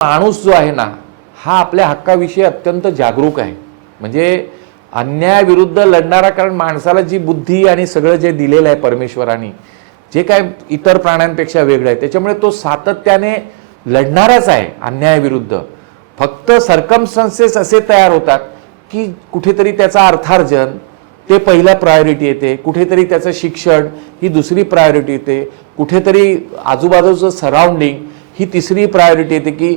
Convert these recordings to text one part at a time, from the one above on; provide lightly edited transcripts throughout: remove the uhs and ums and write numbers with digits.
माणूस जो आहे ना, हा आपल्या हक्काविषयी अत्यंत जागरूक आहे. म्हणजे अन्यायाविरुद्ध लढणारा, कारण माणसाला जी बुद्धी आणि सगळं जे दिलेलं आहे परमेश्वराने, जे काय इतर प्राण्यांपेक्षा वेगळं आहे, त्याच्यामुळे तो सातत्याने लढणाराच आहे अन्यायाविरुद्ध. फक्त सर्कमस्टन्सेस असे तयार होतात की कुठेतरी त्याचा अर्थार्जन ते पहिला प्रायोरिटी येते, कुठेतरी त्याचं शिक्षण ही दुसरी प्रायोरिटी येते, कुठेतरी आजूबाजूचं सराउंडिंग ही तिसरी प्रायोरिटी येते, की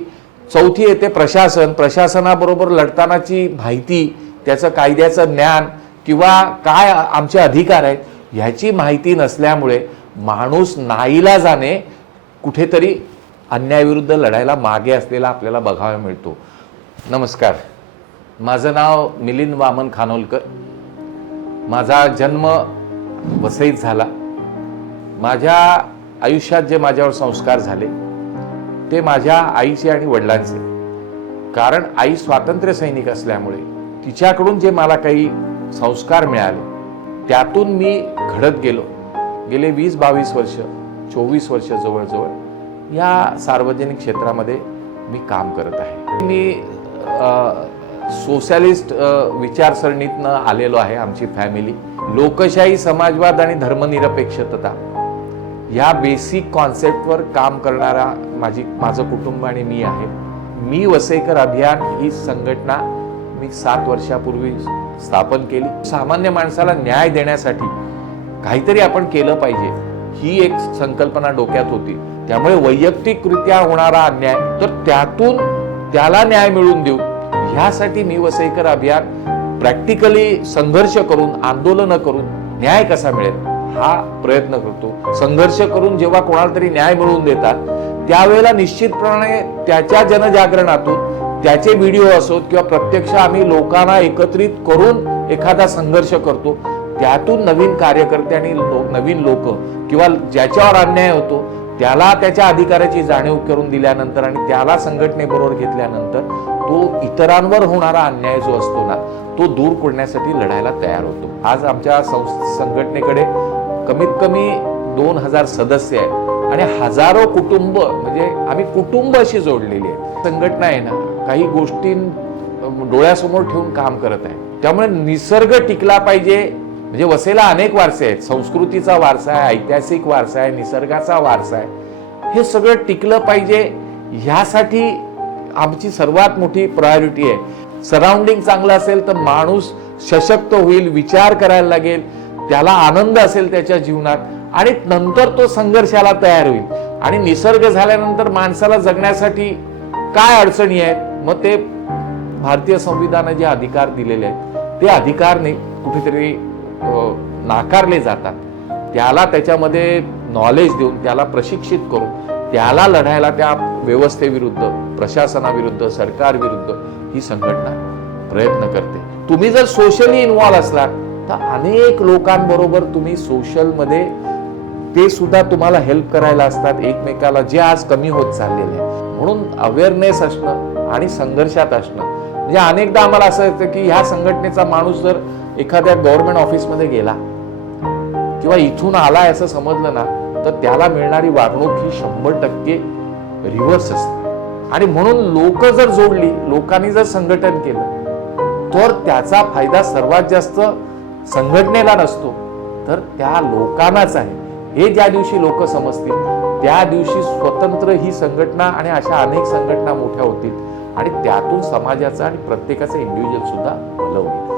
चौथी येते प्रशासन. प्रशासनाबरोबर लढतानाची माहिती, त्याचं कायद्याचं ज्ञान किंवा काय आमचे अधिकार आहेत ह्याची माहिती नसल्यामुळे माणूस नाईलाजाने कुठेतरी अन्यायाविरुद्ध लढायला मागे असलेला आपल्याला बघायला मिळतो. नमस्कार, माझं नाव मिलिंद वामन खानोलकर. माझा जन्म वसईत झाला. माझ्या आयुष्यात जे माझ्यावर संस्कार झाले ते माझ्या आईचे आणि वडिलांचे. कारण आई स्वातंत्र्य सैनिक असल्यामुळे तिच्याकडून जे मला काही संस्कार मिळाले त्यातून मी घडत गेलो. गेले 20-22 वर्ष, 24 वर्ष जवळजवळ या सार्वजनिक क्षेत्रामध्ये मी काम करत आहे. मी सोशलिस्ट विचारसरणीतनं आलेलो आहे. आमची फॅमिली लोकशाही, समाजवाद आणि धर्मनिरपेक्षता या बेसिक कॉन्सेप्टवर काम करणारा माझं कुटुंब आणि मी आहे. मी वसईकर अभियान ही संघटना मी 7 वर्षापूर्वी स्थापन केली. सामान्य माणसाला न्याय देण्यासाठी काहीतरी आपण केलं पाहिजे ही एक संकल्पना डोक्यात होती. त्यामुळे वैयक्तिकरित्या होणारा अन्याय तर त्यातून त्याला न्याय मिळवून देऊ ह्यासाठी मी वसईकर अभियान प्रॅक्टिकली संघर्ष करून, आंदोलन करून न्याय कसा मिळेल हा प्रयत्न करतो. संघर्ष करून जेव्हा कोणाला तरी न्याय मिळवून देतात त्यावेळेला निश्चितपणे त्याच्या जनजागरणातून त्याचे व्हिडिओ असोत किंवा प्रत्यक्ष आम्ही लोकांना एकत्रित करून एखादा संघर्ष करतो. त्यातून नवीन कार्यकर्ते आणि नवीन लोक किंवा ज्याच्यावर अन्याय होतो त्याला त्याच्या अधिकाराची जाणीव करून दिल्यानंतर आणि त्याला संघटनेबरोबर घेतल्यानंतर तो इतरांवर होणारा अन्याय जो असतो ना तो दूर करण्यासाठी लढायला तयार होतो. आज आमच्या संघटनेकडे कमीत कमी 2000 सदस्य आहेत आणि हजारो कुटुंब, म्हणजे आम्ही कुटुंब अशी जोडलेली आहे. संघटना आहे ना काही गोष्टी डोळ्यासमोर ठेवून काम करत आहे. त्यामुळे निसर्ग टिकला पाहिजे. म्हणजे वसईला अनेक वारसे आहेत. संस्कृतीचा वारसा आहे, ऐतिहासिक वारसा आहे, निसर्गाचा वारसा आहे. हे सगळं टिकलं पाहिजे ह्यासाठी आमची सर्वात मोठी प्रायोरिटी आहे. सराउंडिंग चांगलं असेल तर माणूस सशक्त होईल, विचार करायला लागेल, त्याला आनंद असेल त्याच्या जीवनात आणि नंतर तो संघर्षाला तयार होईल. आणि निसर्ग झाल्यानंतर माणसाला जगण्यासाठी काय अडचणी आहेत, मग ते भारतीय संविधानाने जे अधिकार दिलेले आहेत ते अधिकार नाही कुठेतरी नाकारले जातात. त्याला त्याच्यामध्ये नॉलेज देऊन, त्याला प्रशिक्षित करून त्याला लढायला त्या व्यवस्थेविरुद्ध, प्रशासनाविरुद्ध, सरकारविरुद्ध ही संघटना प्रयत्न करते. तुम्ही जर सोशली इन्व्हॉल्व असलात तर अनेक लोकांबरोबर तुम्ही सोशलमध्ये ते सुद्धा तुम्हाला हेल्प करायला असतात एकमेकाला, जे आज कमी होत चाललेले आहे. म्हणून अवेअरनेस असणं आणि संघर्षात असणं. म्हणजे अनेकदा आम्हाला असं येतं की ह्या संघटनेचा माणूस जर एखाद्या गव्हर्नमेंट ऑफिसमध्ये गेला किंवा इथून आलाय असं समजलं ना तर त्याला मिळणारी वागणूक ही 100% रिव्हर्स असते. आणि म्हणून लोक जर जोडली, लोकांनी जर संघटन केलं तर त्याचा फायदा सर्वात जास्त संघटनेला नसतो तर त्या लोकांनाच आहे. हे ज्या दिवशी लोक समजतील त्या दिवशी स्वतंत्र ही संघटना आणि अशा अनेक संघटना मोठ्या होतील आणि त्यातून समाजाचा आणि प्रत्येकाचा इंडिव्हिज्युअल सुद्धा भलं होईल.